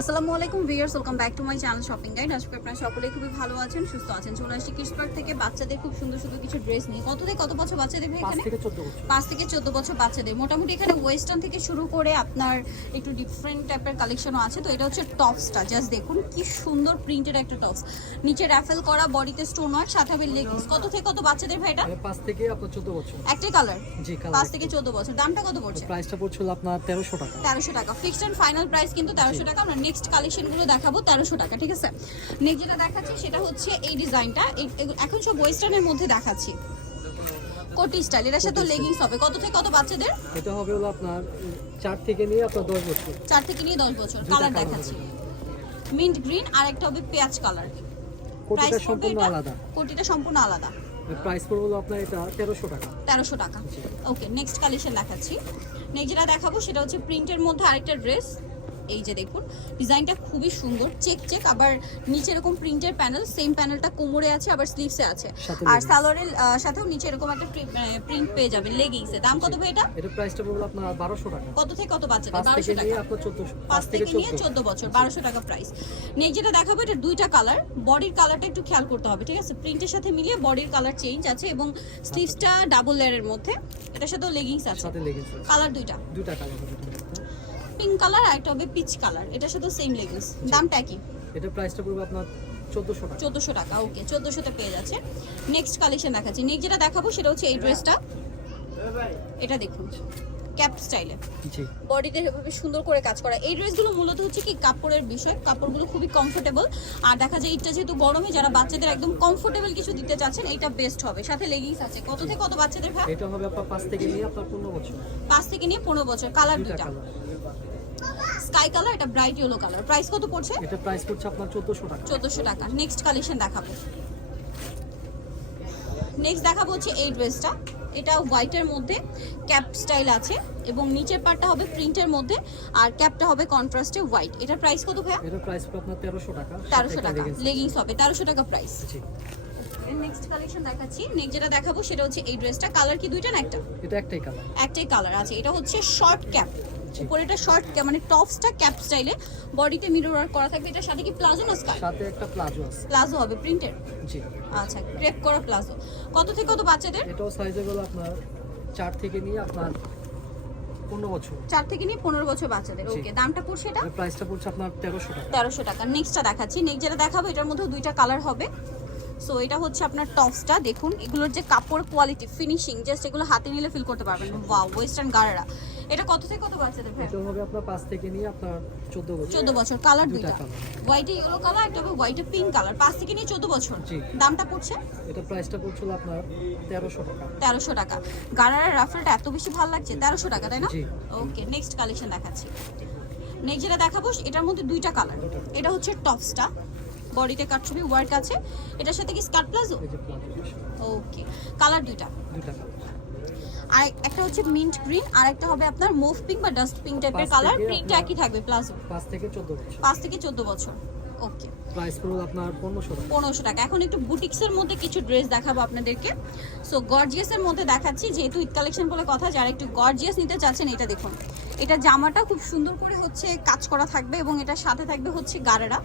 আসসালামু আলাইকুম viewers welcome back to my channel shopping guide. আজকে আপনারা সকলেই খুবই ভালো আছেন সুস্থ আছেন। চলে আসছি কিসপার্ক থেকে বাচ্চাদের খুব সুন্দর সুন্দর কিছু ড্রেস নিয়ে। কত থেকে কত বছর বাচ্চাদের এখানে? থেকে চোদ্দ বছর। পাঁচ থেকে চোদ্দ বছর বাচ্চাদের। মোটামুটি এখানে ওয়েস্টার্ন থেকে শুরু করে আপনার একটু ডিফারেন্ট টাইপের কালেকশনও আছে। তো এটা হচ্ছে টপসটা জাস্ট দেখুন কি সুন্দর প্রিন্টেড একটা টপস নিচে র্যাফেল করা বডিতে স্টোন ওয়ার্ক সাথে হবে লেগিংস কত থেকে কত বাচ্চাদের ভাই এটা? পাঁচ থেকে আপনার চোদ্দ বছর। একটাই কালার জি পাঁচ থেকে চোদ্দ বছর। দামটা কত পড়ছে? প্রাইসটা পড়ছিল আপনার তেরোশো টাকা। তেরোশো টাকা। ফিক্সড অ্যান্ড ফাইনাল প্রাইস কিন্তু তেরোশো টাকা। আমরা নেক্সট কালেকশনগুলো দেখাবো তেরোশো টাকা ঠিক আছে? নেক্সট যেটা দেখাচ্ছি সেটা হচ্ছে এই ডিজাইনটা। এখন সব ওয়েস্টার্নের মধ্যে দেখাচ্ছি। কোটি স্টাইল এটার সাথে লেগিংস হবে। কত থেকে কত বাচ্চাদের? এটা হবে হলো আপনার উম, চার থেকে নিয়ে আপনার দশ বছর। চার থেকে নিয়ে দশ বছর। কালার দেখাচ্ছি। মিন্ট গ্রিন আর একটা হবে পেঁয়াজ কালার কোটিটা সম্পূর্ণ আলাদা। কোটিটা সম্পূর্ণ আলাদা। প্রাইস পড়বে হলো আপনার এটা তেরোশো টাকা। তেরোশো টাকা। ওকে নেক্সট কালেকশন দেখাচ্ছি। নেক্সট যেটা দেখাবো সেটা হচ্ছে প্রিন্টের মধ্যে আরেকটা ড্রেস এই যে দেখুন ডিজাইনটা খুবই সুন্দর চেক চেক আবার নিচে এরকম প্রিন্টের প্যানেল সেম প্যানেলটা কোমরে আছে আবার স্লিভসে আছে। আর সালোয়ারের সাথেও নিচে এরকম একটা প্রিন্ট পেয়ে যাবেন লেগিংসে দাম কত ভাই এটা? এটা প্রাইসটা পড়বে আপনার বারোশো টাকা। কত থেকে কত বাচ্চাদের বারোশো থেকে টাকা। নিয়ে আপনার চোদ্দশো পাঁচ থেকে নিয়ে চোদ্দ। বছর বারোশো টাকা প্রাইস নেক্সট যেটা দেখাবো এটা দুইটা কালার বডির কালারটা একটু খেয়াল করতে হবে ঠিক আছে? প্রিন্টের সাথে মিলিয়ে বডির কালার চেঞ্জ আছে এবং স্লিভসটা ডাবল লেয়ারের মধ্যে এটার সাথেও লেগিংস আছে। সাথে লেগেছে কালার দুইটা। দুইটা কালার। পিঙ্ক কালার আর একটা হবে পিচ কালার এটা শুধু সেম লেগিংস দামটা কি? এটা প্রাইসটা পড়বে আপনার চোদ্দশো টাকা। চোদ্দোশো টাকা ওকে চোদ্দোশোতে পেয়ে যাচ্ছে। নেক্সট কালেকশন দেখাচ্ছি। নেক্সট যেটা দেখাবো সেটা হচ্ছে এই ড্রেসটা এটা দেখুন ক্যাপ স্টাইলে জি। বডিতে এভাবে সুন্দর করে কাজ করা। এই ড্রেসগুলো মূলত হচ্ছে কি কাপড়ের বিষয়। কাপড়গুলো খুবই কমফোর্টেবল আর দেখা যায় এটা যেহেতু গরমে যারা বাচ্চাদের একদম কমফোর্টেবল কিছু দিতে চাচ্ছেন এইটা বেস্ট হবে। সাথে লেগিংস আছে। কত থেকে কত বাচ্চাদের ভাই? এটা হবে আপনার পাঁচ থেকে নিয়ে আপনার পনেরো বছর। পাঁচ থেকে নিয়ে পনেরো বছর। কালার কালার স্কাই কালার এটা ব্রাইট ইয়েলো কালার প্রাইস কত পড়ছে? এটা প্রাইস পড়ছে আপনার চোদ্দশো টাকা। চোদ্দোশো টাকা। নেক্সট কালেকশন দেখাবো। নেক্সট দেখাবো হচ্ছে এই ড্রেসটা এটা হোয়াইটের মধ্যে ক্যাপ স্টাইল আছে এবং নিচের পার্টটা হবে প্রিন্টের মধ্যে আর ক্যাপটা হবে কন্ট্রাস্টে হোয়াইট এটার প্রাইস কত ভাইয়া? এটা প্রাইস পড়বে আপনার তেরোশো টাকা। তেরোশো সাথে টাকা লেগিংস হবে। তেরোশো টাকা প্রাইস জি। নেক্সট কালেকশন দেখাচ্ছি। নেক্সট যেটা দেখাবো সেটা হচ্ছে এই ড্রেসটা কালার কি দুইটা না একটা? এটা একটাই কালার একটাই কালার আছে। এটা হচ্ছে শর্ট ক্যাপ জি। উপরে এটা শর্ট মানে টপসটা ক্যাপ স্টাইলে বডিতে মিরর ওয়ার্ক করা থাকবে। এটার সাথে কি প্লাজো না স্কার্ট সাথে একটা প্লাজো আছে। প্লাজো হবে প্রিন্টের জি। আচ্ছা ক্রেপ করা প্লাজো। কত থেকে কত বাচ্চাদের? এটাও সাইজেবল আপনার চার থেকে নিয়ে আপনার পনেরো বছর। চার থেকে নিয়ে পনেরো বছর বাচ্চাদের। ওকে দামটা পড়ছে এটা? প্রাইসটা পড়ছে আপনার তেরোশো টাকা। তেরোশো টাকা। নেক্সটটা দেখাচ্ছি। নেক্সট যেটা দেখাবো এটার মধ্যে দুইটা কালার হবে। সো এটা হচ্ছে আপনার টপসটা দেখুন এগুলোর যে কাপড় কোয়ালিটি ফিনিশিং জাস্ট এগুলো হাতে নিলে ফিল করতে পারবেন। ওয়াও ওয়েস্টার্ন গাড়ারা এটা কত থেকে কত বাচ্চাদের ভাই? এটা হবে আপনার পাঁচ থেকে নিয়ে আপনার চোদ্দ বছর। চোদ্দ বছর কালার colour। হোয়াইটে ইয়েলো কালার একটা হবে হোয়াইটে পিঙ্ক কালার পাঁচ থেকে নিয়ে চোদ্দ বছর। জি। দামটা পড়ছে? এটা প্রাইসটা পড়ছিল আপনার তেরোশো টাকা। তেরোশো টাকা। গাড়ার রাফেলটা এত বেশি ভালো লাগছে? তেরোশো টাকা তাই না। ওকে নেক্সট কালেকশন দেখাচ্ছি। নেক্সট যেটা দেখাবো এটার মধ্যে দুইটা কালার এটা হচ্ছে টপসটা বডিতে কাটছবি ওয়ার্ক আছে। এটার সাথে কি স্কার্ট প্লাজো ওকে কালার দুইটা। দুইটা আর একটা হচ্ছে মিন্ট গ্রিন আর একটা হবে আপনার মুভ পিঙ্ক বা ডাস্ট পিঙ্ক টাইপের কালার আপনার- একই থাকবে প্লাজো পাঁচ থেকে চোদ্দ বছর। পাঁচ থেকে চোদ্দ বছর ওকে প্রাইস পড়বে আপনার পনেরোশো টাকা। পনেরোশো টাকা। এখন একটু বুটিক্সের মধ্যে কিছু ড্রেস দেখাবো আপনাদেরকে। সো গর্জিয়াসের মধ্যে দেখাচ্ছি যেহেতু ঈদ কালেকশন বলে কথা যারা একটু গর্জিয়াস নিতে চাচ্ছেন এটা দেখুন। এটা জামাটা খুব সুন্দর করে হচ্ছে কাজ করা থাকবে এবং এটার সাথে থাকবে হচ্ছে গাড়ারা।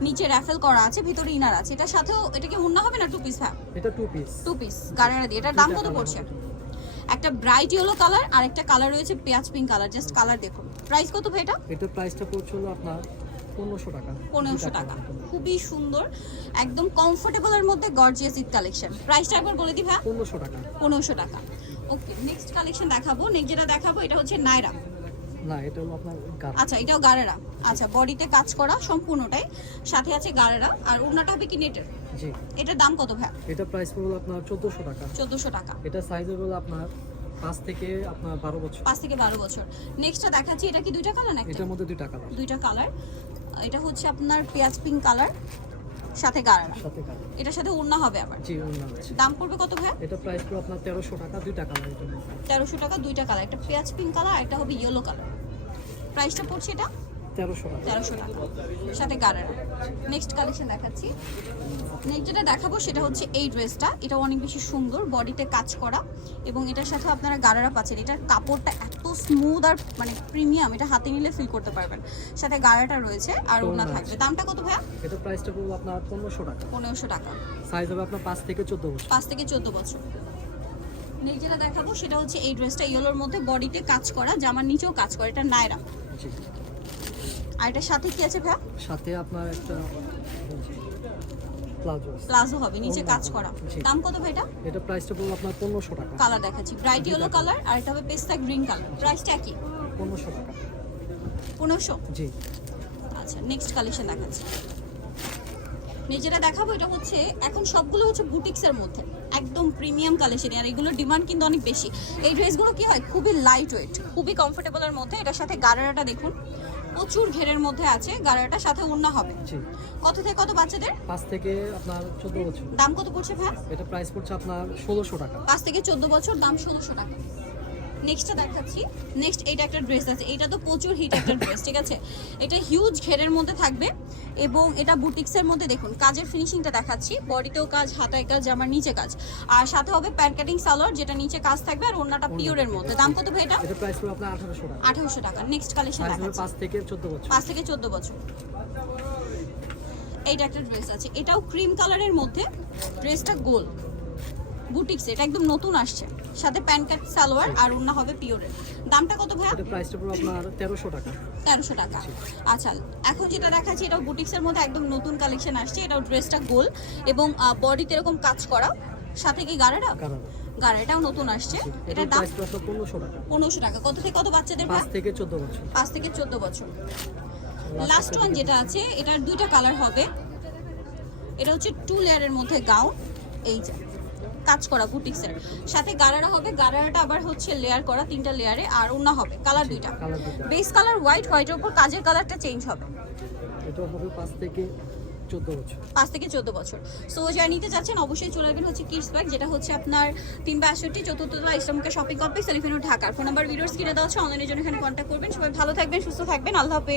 নিচে র্যাফেল করা আছে ভিতরে ইনার আছে। এটার সাথেও এটা কি মুন্না হবে না টু পিস হ্যাঁ। এটা two piece two piece gharara দিয়ে। এটার দাম কত পড়ছে। একটা ব্রাইট ইয়েলো কালার আর একটা কালার রয়েছে পেঁয়াজ পিঙ্ক কালার জাস্ট কালার দেখুন। প্রাইস কত ভাই এটা? এটার প্রাইসটা পড়ছিল আপনার পনেরোশো টাকা। পনেরোশো টাকা। খুবই সুন্দর একদম কমফোর্টেবলের মধ্যে গর্জিয়াস ঈদ কালেকশন প্রাইসটা একবার বলে দিই ভাই। পনেরোশো টাকা। পনেরোশো টাকা। ওকে নেক্সট কালেকশন দেখাবো। নেক্সট যেটা দেখাবো এটা হচ্ছে নাইরা না এটা হলো আপনার আচ্ছা এটাও গারেরা আচ্ছা বডিতে কাজ করা সম্পূর্ণটাই। সাথে আছে গারেরা আর ওড়নাটা হবে কি নেটের জি। এটার দাম কত ভাই? এটা প্রাইস পড়ল আপনার চোদ্দোশো টাকা। চোদ্দোশো টাকা। এটা সাইজেবল আপনার পাঁচ থেকে আপনার বারো বছর। পাঁচ থেকে বারো বছর। নেক্সটটা দেখাচ্ছি এটা কি দুইটা কালার না এটার মধ্যে দুইটা কালার দুইটা কালার এটা হচ্ছে আপনার পেঁয়াজ পিঙ্ক কালার সাথে গারেরা। সাথে কালার এটার সাথে ওড়না হবে আবার। জি আছে। দাম পড়বে কত ভাই? এটা প্রাইস পড়বে আপনার তেরোশো টাকা দুইটা কালার এটা তেরোশো টাকা দুইটা কালার একটা পেঁয়াজ পিঙ্ক কালার একটা হবে ইয়েলো কালার প্রাইসটা পড়ছে এটা? তেরোশো তেরোশো টাকা। সাথে গারারা। নেক্সট কালেকশন দেখাচ্ছি। নেক্সট যেটা দেখাবো সেটা হচ্ছে এই ড্রেসটা এটা অনেক বেশি সুন্দর বডিতে কাজ করা। এবং এটার সাথে আপনারা গারারা পাচ্ছেন। এটার কাপড়টা এত স্মুথ আর মানে প্রিমিয়াম এটা হাতে নিলে ফিল করতে পারবেন। সাথে গারাটা রয়েছে আর ওনা থাকবে। দামটা কত ভাইয়া? এটা প্রাইসটা পড়ব আপনার পনেরোশো টাকা। পনেরোশো টাকা। সাইজ হবে আপনার পাঁচ থেকে চোদ্দ বছর। পাঁচ থেকে চোদ্দ বছর। নেক্সট যেটা দেখাবো সেটা হচ্ছে এই ড্রেসটা ইয়েলোর মধ্যে বডিতে কাজ করা জামার নিচেও কাজ করা। এটা নায়রা। আর এটার সাথে কি আছে ভাইয়া? সাথে আপনার একটা প্লাজো প্লাজো হবে নিচে কাজ করা। দাম কত ভাই এটা? এটা প্রাইসটা পড়ব আপনার পনেরোশো টাকা। কালার দেখাচ্ছি। ব্রাইট ইয়েলো কালার আর এটা হবে পেস্তা গ্রিন কালার প্রাইসটা কি? পনেরোশো টাকা। পনেরোশো? জি। আচ্ছা নেক্সট কালেকশন দেখাচ্ছি। নিজেরা দেখাবো এটা হচ্ছে এখন সবগুলো হচ্ছে বুটিক্সের মধ্যে। একদম প্রিমিয়াম কালেকশন আর এগুলোর ডিমান্ড কিন্তু অনেক বেশি। এই ড্রেসগুলো কি হয়? খুবই লাইট ওয়েট খুবই কমফোর্টেবলের মধ্যে। এটার সাথে গারারাটা দেখুন। প্রচুর ঘেরের মধ্যে আছে গাড়াটা সাথে ওড়না হবে। কত থেকে কত বাচ্চাদের? পাঁচ থেকে আপনার চোদ্দ বছর। দাম কত পড়ছে ভাই? এটা প্রাইস পড়ছে আপনার ষোলোশো টাকা। পাঁচ থেকে চোদ্দ বছর দাম ষোলোশো টাকা। নেক্সটটা দেখাচ্ছি। নেক্সট এটা একটা ড্রেস আছে। এটা তো প্রচুর হিট একটা ড্রেস ঠিক আছে? এটা হিউজ ঘেরের মধ্যে থাকবে এবং এটা বুটিক্সের মধ্যে দেখুন কাজের ফিনিশিংটা দেখাচ্ছি। বডিতেও কাজ হাতায় কাজ জামার নিচে কাজ। আর সাথে হবে প্যান্ট কাটিং সালোয়ার যেটা নিচে কাজ থাকবে আর অন্যটা পিওরের মধ্যে। দাম কত ভাই এটা? এটা প্রাইস আপনার আঠারোশো টাকা। নেক্সট কালেকশন দেখাচ্ছি। পাঁচ থেকে চোদ্দ বছর। পাঁচ থেকে চোদ্দ বছর। এইটা একটা ড্রেস আছে। এটাও ক্রিম কালারের মধ্যে। ড্রেসটা গোল বুটিক্স এটা একদম নতুন আসছে। সাথে প্যান্ট কাট সালোয়ার আর ওড়না হবে পিওরের। দামটা কত ভাইয়া? এটা প্রাইসটা পড়বে আপনার তেরোশো টাকা। তেরোশো টাকা। আচ্ছা এখন যেটা দেখাচ্ছি এটাও বুটিক্সের মধ্যে একদম নতুন কালেকশন আসছে। এটাও ড্রেসটা গোল এবং বডিতে এরকম কাজ করা সাথে কি গাড়াটা কারণ গাড়া এটাও নতুন আসছে। এটা এটার দাম? প্রাইস পড়বে পনেরোশো টাকা। পনেরোশো টাকা। কত থেকে কত বাচ্চাদের পাঁচ ভাই থেকে চোদ্দ বছর। পাঁচ থেকে চোদ্দ বছর। লাস্ট ওয়ান যেটা আছে এটার দুইটা কালার হবে। এটা হচ্ছে টু লেয়ারের মধ্যে গাউন এই যে কাজ করা বুটিক্সের। সাথে গারারা হবে গারারাটা আবার হচ্ছে লেয়ার করা তিনটা লেয়ারে আর ওনা হবে কালার দুইটা। বেস কালার হোয়াইট হোয়াইটের উপর কাজের কালারটা চেঞ্জ হবে। এটা হবে পাঁচ থেকে চোদ্দ বছর। পাঁচ থেকে চোদ্দ বছর। সো যারা নিতে চাচ্ছেন অবশ্যই চলে আসবেন হচ্ছে কিডস ব্যাগ যেটা হচ্ছে আপনার তিন বাষট্টি চতুর্থতলা ইসলামকে শপিং কমপ্লেক্স এলিফেন্ট ঢাকার ফোন নাম্বার ভিডিওস কিনে দেওয়া হচ্ছে অনলাইনের জন্য এখানে কন্ট্যাক্ট করবেন। সবাই ভালো থাকবেন সুস্থ থাকবেন আল্লাহ হাফেজ।